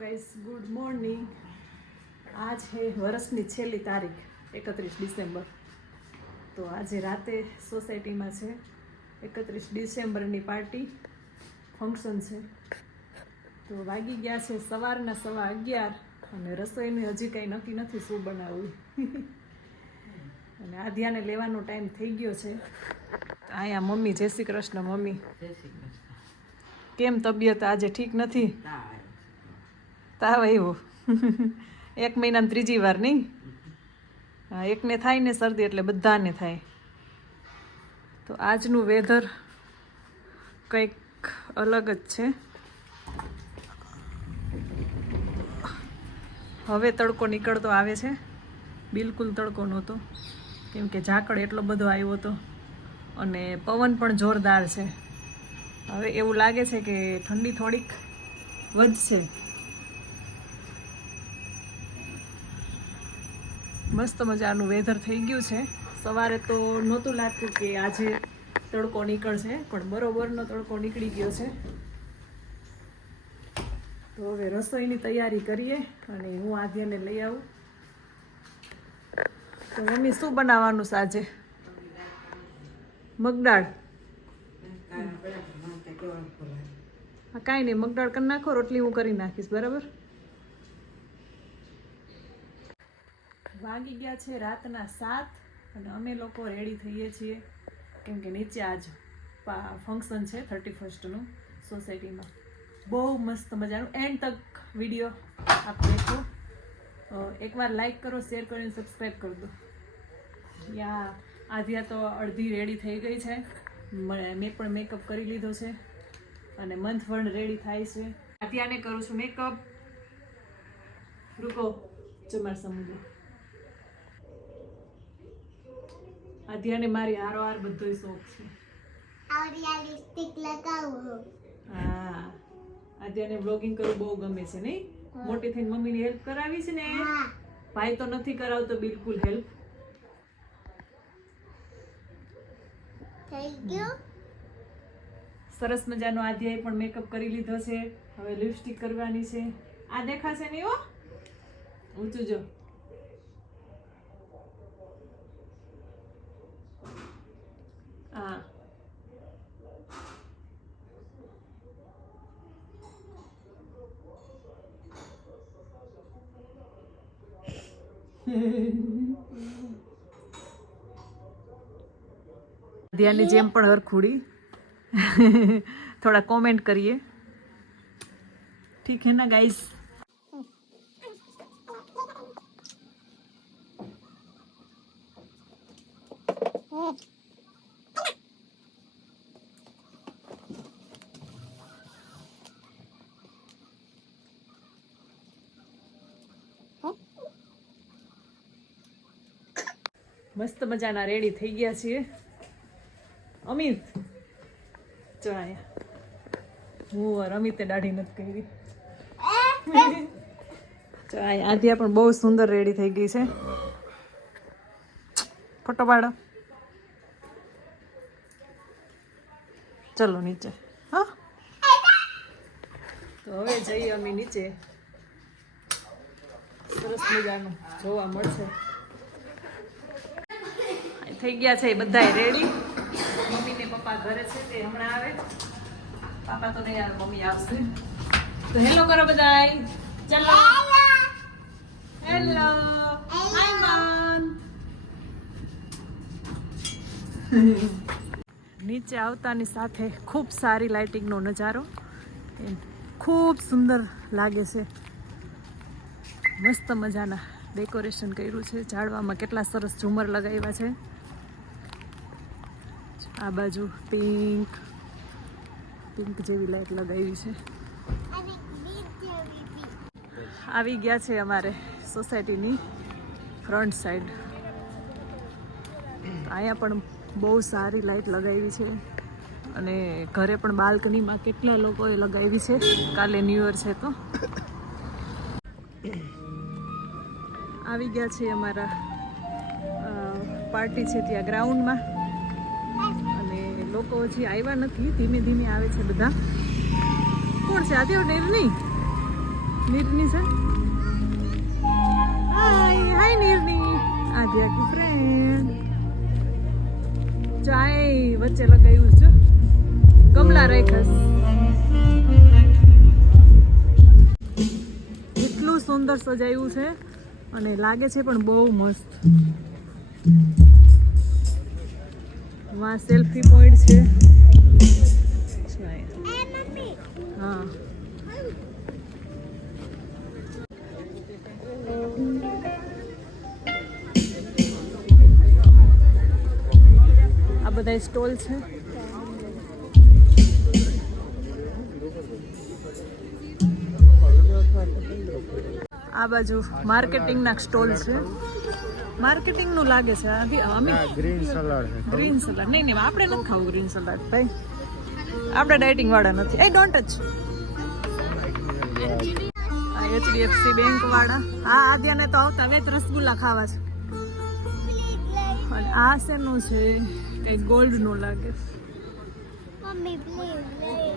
Guys good morning. આજ છે વર્ષની છેલ્લી તારીખ 31 ડિસેમ્બર। તો આજે રાતે સોસાયટીમાં છે 31 ડિસેમ્બરની પાર્ટી ફંક્શન છે। તો વાગી ગયા છે સવારના 11:15 અને રસોઈનું હજી કંઈ નક્કી નથી શું બનાવવું અને આધ્યાને લેવાનો ટાઈમ થઈ ગયો છે। અહીંયા મમ્મી જય શ્રી કૃષ્ણ। મમ્મી જય શ્રી કૃષ્ણ। કેમ તબિયત આજે ઠીક નથી? તાવ આવ્યો 1 મહિનામાં 3જી વાર નહીં? હા, એકને થાય ને શરદી એટલે બધાને થાય। તો આજનું વેધર કંઈક અલગ જ છે। હવે તડકો નીકળતો આવે છે, બિલકુલ તડકો નહોતો કેમ કે ઝાકળ એટલો બધો આવ્યો હતો અને પવન પણ જોરદાર છે। હવે એવું લાગે છે કે ઠંડી થોડીક વધશે। મસ્ત મજાનું વેધર થઈ ગયું છે। સવારે તો નહોતું લાગતું કે આજે તડકો નીકળશે પણ બરોબરનો તડકો નીકળી ગયો છે। તો હવે રસોઈની તૈયારી કરીએ અને હું આધ્યાને લઈ આવું। તો મમ્મી શું બનાવવાનું છે આજે? મગદાળ? હા, કાંઈ નહીં, મગદાળ કરી નાખો, રોટલી હું કરી નાખીશ, બરાબર? વાગી ગયા છે રાતના 7 અને અમે લોકો રેડી થઈએ છીએ કેમ કે નીચે આજ ફંક્શન છે 31નું સોસાયટીમાં। બહુ મસ્ત મજાનું, એન્ડ તક વિડીયો આપ દેખો। એકવાર લાઈક કરો, શેર કરીને સબસ્ક્રાઈબ કરી દો। યા આધ્યા તો અડધી રેડી થઈ ગઈ છે, મેં પણ મેકઅપ કરી લીધો છે અને મંથ પણ રેડી થાય છે। આધ્યાને કરું છું મેકઅપ। રૂકો ચમાર સમજો। આધ્યાને મારી હારોહાર બધોય શોખ છે। આવરિયા લિપસ્ટિક લગાવું। હા, આધ્યાને બ્લોગિંગ કરવું બહુ ગમે છે નહીં? મોટી થઈને મમ્મીની હેલ્પ કરાવી છે ને? ભાઈ તો નથી કરાવતો બિલકુલ હેલ્પ। થઈ ગયું? સરસ મજાનો આધ્યાએ પણ મેકઅપ કરી લીધો છે। હવે લિપસ્ટિક કરવાની છે। આ દેખાશે નહીં હો, ઊંચું જો। હા, આધ્યાની જેમ પણ હરખુડી થોડા કોમેન્ટ કરીએ, ઠીક હે ના ગાઈસ? મસ્ત મજાના રેડી થઈ ગયા છીએ। અમિત જો અહીંયા હું અમિતે દાઢી નથી કરી। જો અહીંયા આધ્યા પણ બહુ સુંદર રેડી થઈ ગઈ છે। ફોટો પાડો, ચલો નીચે। હા, તો હવે જઈએ અમે નીચે, સરસ મજાનું જોવા મળશે। થઈ ગયા છે બધાય રેડી। મમ્મી ને પપ્પા ઘરે છે, તે હમણાં આવે। પાપા તો નહીં આવે, મમ્મી આવશે। તો હેલો કરો બધાય, ચાલો હેલો, હાય મમ। નીચે આવતાની સાથે ખૂબ સારી લાઇટિંગનો નજારો, ખૂબ સુંદર લાગે છે। મસ્ત મજાના ડેકોરેશન કર્યું છે, ઝાડવામાં કેટલા સરસ ઝુમર લગાવ્યા છે। આ બાજુ પિંક જેવી લાઈટ લગાવી છે। આવી ગયા છે અમારે સોસાયટીની ફ્રન્ટ સાઈડ। અહીંયા પણ બહુ સારી લાઈટ લગાવી છે અને ઘરે પણ બાલ્કનીમાં કેટલા લોકોએ લગાવી છે, કાલે ન્યૂ યર છે તો। આવી ગયા છે અમારા પાર્ટી છે ત્યાં ગ્રાઉન્ડમાં અને લોકો હજી આવ્યા નથી, ધીમે ધીમે આવે છે બધા। કોણ છે? આધ્યા નહીં? નીરની છે. હાય નીરની, આદ્યા કી ફ્રેન્ડ. ચાય વચ્ચે લગાવ્યું છે, ગમલા રાખ્યા. એટલું સુંદર સજાયું છે અને લાગે છે પણ બહુ મસ્ત. વાહ સેલ્ફી પોઈન્ટ છે. હા આ બધા સ્ટોલ છે. આ બાજુ માર્કેટિંગના સ્ટોલ છે. માર્કેટિંગનું લાગે છે. ગ્રીન સલાડ ગ્રીન સલાડ નહીં નહીં, આપણે નથી ખાવું ગ્રીન સલાડ ભાઈ, આપણે ડાયટિંગ વાળા નથી. એ ડોન્ટ ટચ. આ HDFC બેંક વાળા. હા આદ્યાને તો આવતા વેત રસગુલ્લા ખાવા છે. અને આ શેનું છે? કંઈક ગોલ્ડનું લાગે છે. Mummy please.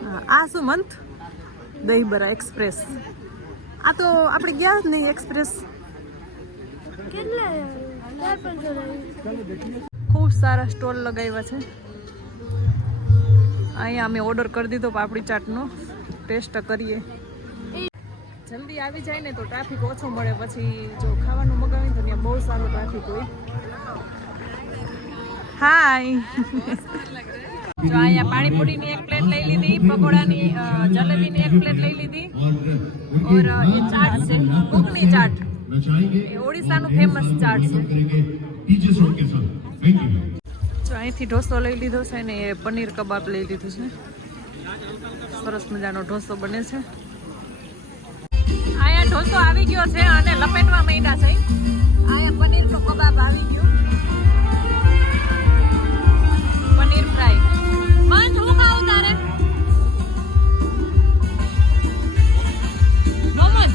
હા આ શું મંથ? દહીબરા એક્સપ્રેસ. આ તો આપણે ગયા જ નહીં એક્સપ્રેસ. ખૂબ સારા સ્ટોલ લગાવ્યા છે. અહીંયા અમે ઓર્ડર કરી દીધો પાપડી ચાટનો. ટેસ્ટ કરીએ. જલ્દી આવી જાય ને તો ટ્રાફિક ઓછો મળે. પછી જો ખાવાનું મગાવીને તો ત્યાં બહુ સારો ટ્રાફિક હોય. હાય જો અહીંયા પાણીપુરીની એક પ્લેટ લઈ લીધી, પકોડાની જલેબીની એક પ્લેટ લઈ લીધી. ઓર એ ચાટ છે ઘૂઘની ચાટ. એ ઓડિશાનું ફેમસ ચાટ છે. જો અહીંથી ઢોસો લઈ લીધો છે ને એ પનીર કબાબ લઈ લીધું છે. સરસ મજાનો ઢોસો બને છે. અહીંયા ઢોસો આવી ગયો છે અને લપેટવા માંડ્યા છે. અહીંયા પનીર કબાબ આવી ગયો. પનીર ફ્રાય. મન હું ખાવું તારે? મોમોસ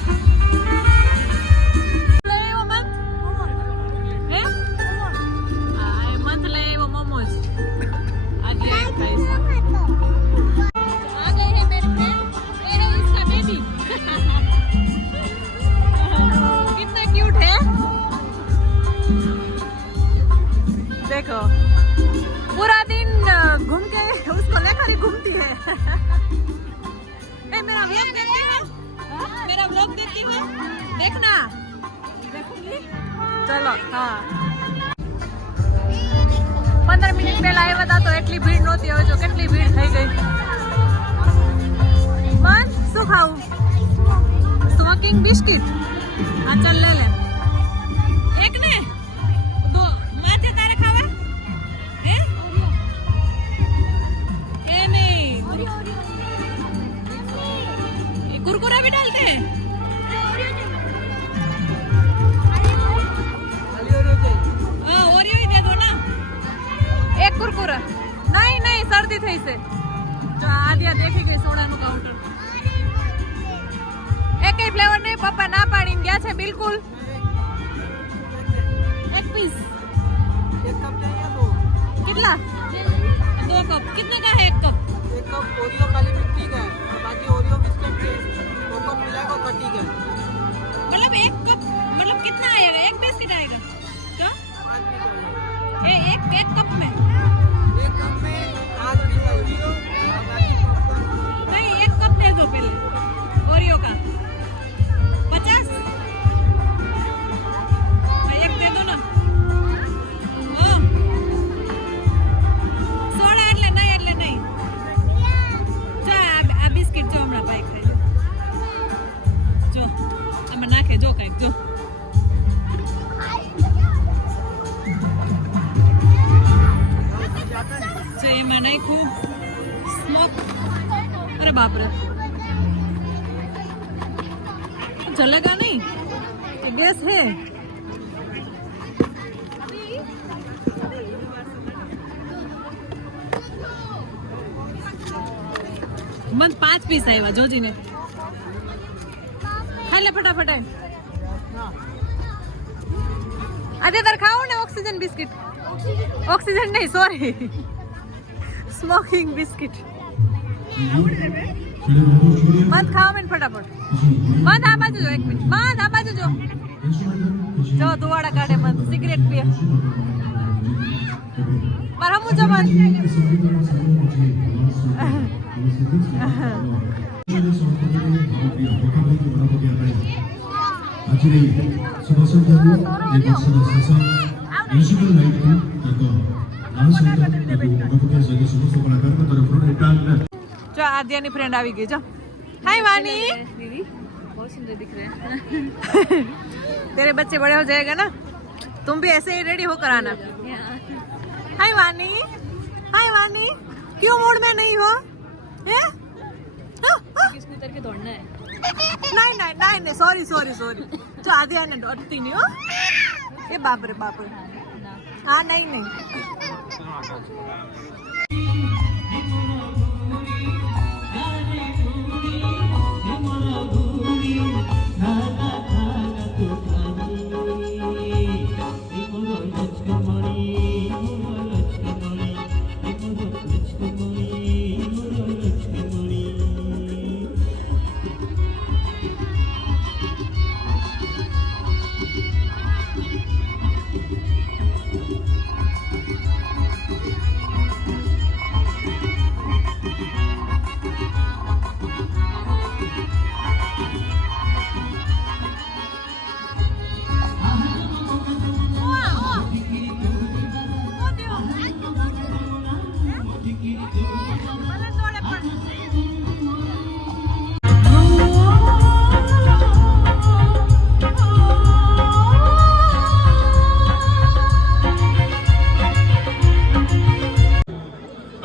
લઈ આવ્યો મન? હે? આ મંથ લઈ આવ્યો મોમોસ. આજે ખાઈશ. आ गए हैं मेरे फ्रेंड, ये है इसका बेबी. कितना क्यूट है. देखो पूरा दिन घूम के उसको लेकर ही घूमती है. ए मेरा व्लॉग देखती है? मेरा व्लॉग देखती है? देखना. देखूंगी. चलो हाँ 15 મિનિટ પહેલા આવ્યા હતા તો એટલી ભીડ નહોતી. હવે જો કેટલી ભીડ થઈ ગઈ. મન શું ખાવું? Smoking biscuit. આ ચાલ લે લે. એક ને દો માથે તારે ખાવા? હે એ નહીં ये कुरकुरा भी डालते हैं. हाँ ओरियो ही दे दो ना. एक कुरकुरा. नहीं नहीं सर्दी થઈ છે. જો આદ્યા દેખી ગઈ સોડાનું કાઉન્ટર. એકેય ફ્લેવર નહીં. પપ્પા ના પાડીને ગયા છે બિલકુલ. એક પીસ. एक कप चाहिए तो कितना? 2 कप. कितने का है 1 कप? एक कप ओरियो काली मिट्टी का है और बाकी ओरियो बिस्किट के 2 कप मिलाकर 30 का है. मतलब 1 कप मतलब कितना आएगा? 1 बिस्किट आएगा क्या? 5 पीस आएगा. एक कप में? एक कप में 8 पीस ओरियो और बाकी पॉपकॉर्न. नहीं 1 कप दे दो पहले ओरियो का. 50. एक दे दो ना. हाँ સોડા એટલે નહીં. જો આ બિસ્કિટ જો હમણાં ભાઈ ખાઈ લે. જો આમાં નાખે જો કાંઈક જો. જો એમાં નાખ્યું સ્મોક. અરે બાપરે જલેગા નહીં તો ગેસ હે. મન 5 પીસ આવ્યા જોજીને. ખાઈ લે ફટાફટ. આજે તાર ખાવું ને ઓક્સિજન બિસ્કિટ. ઓક્સિજન નહીં સોરી સ્મોકિંગ બિસ્કિટ. મત ખાવા મેં ફટાફટ. મત આ બાજુ જો, એક મિનિટ. મત આ બાજુ જો. જો ધુવાડા કાઢે મત, સિગરેટ પીએ. મારા હમું જો મત. जो आद्या ની फ्रेंड આવી ગઈ જો. हाय वानी दीदी बहुत सुंदर दिख रहे हैं. तेरे बच्चे बड़े हो जाएगा ना, तुम भी ऐसे ही रेडी होकर आना. हाय वानी, हाय वानी, क्यों मूड में नहीं हो? हैं? किसको उतर के दौड़ना है? नहीं नहीं नहीं नहीं, सॉरी सॉरी सॉरी. जो आद्या ने डरती नहीं हो. ये बाप रे बाप रे. हाँ नहीं नहीं.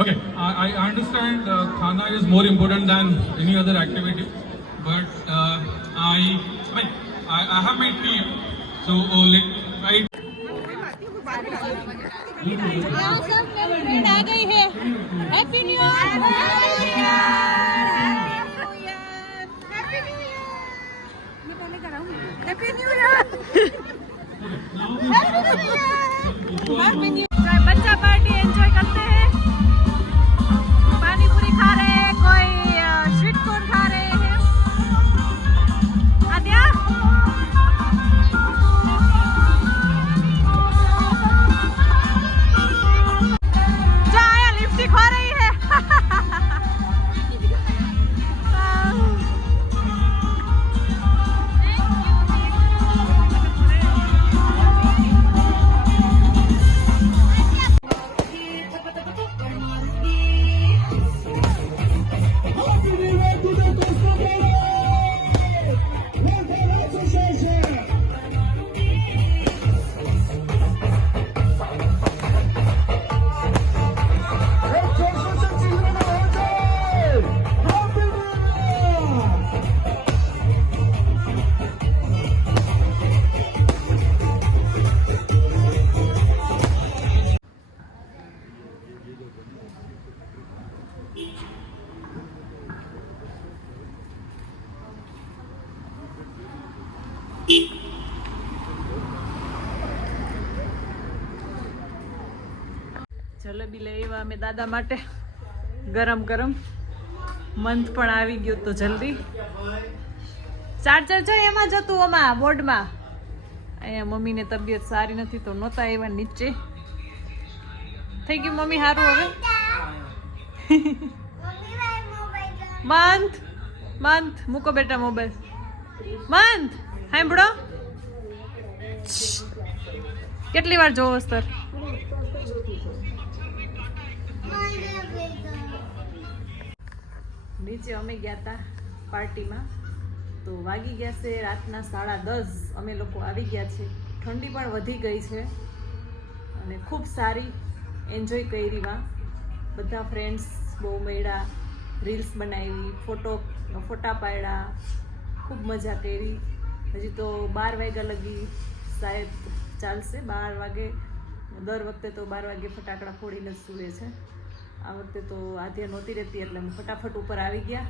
Okay, I understand khana is more important than any other activity, but I have my team, so friend आ गई है. Happy new year. Happy new year. बच्चा पार्टी एंजॉय करते हैं. पानी पूरी खा रहे हैं, कोई स्वीट कॉर्न खा रहे हैं. आद्या जा आया, लिपस्टिक हो रही है. જલેબી લઈ આવ્યા અમે દાદા માટે ગરમ ગરમ. મંથ પણ આવી ગયો તો જલ્દી. ચાર્જર છે એમાં જતું આમાં બોર્ડમાં. અહીંયા મમ્મીને તબિયત સારી નથી તો નહોતા આવ્યા નીચે. થઈ ગયું મમ્મી સારું હવે? મંથ મંથ મૂકો બેટા મોબાઈલ. મંથ સાંભળો, કેટલી વાર જોવો સ્તર? નીચે અમે ગયા હતા પાર્ટીમાં તો વાગી ગયા છે રાતના 10:30. અમે લોકો આવી ગયા છે. ઠંડી પણ વધી ગઈ છે અને ખૂબ સારી એન્જોય કરી. બધા ફ્રેન્ડ્સ બહુ મળ્યા, રીલ્સ બનાવી, ફોટા પાડ્યા, ખૂબ મજા કરી. હજી તો 12 વાગ્યા લગી શાયદ ચાલશે. 12 વાગે દર વખતે તો 12 વાગે ફટાકડા ફોડીને જ સૂવે છે. આ વખતે તો આધ્યા નહોતી રહેતી એટલે અમે ફટાફટ ઉપર આવી ગયા.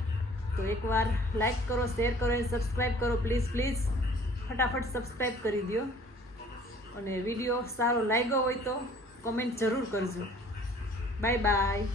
તો એકવાર લાઈક કરો, શેર કરો અને સબસ્ક્રાઈબ કરો પ્લીઝ પ્લીઝ. ફટાફટ સબસ્ક્રાઈબ કરી દો અને વિડીયો સારો લાગ્યો હોય તો કમેન્ટ જરૂર કરજો. Bye bye.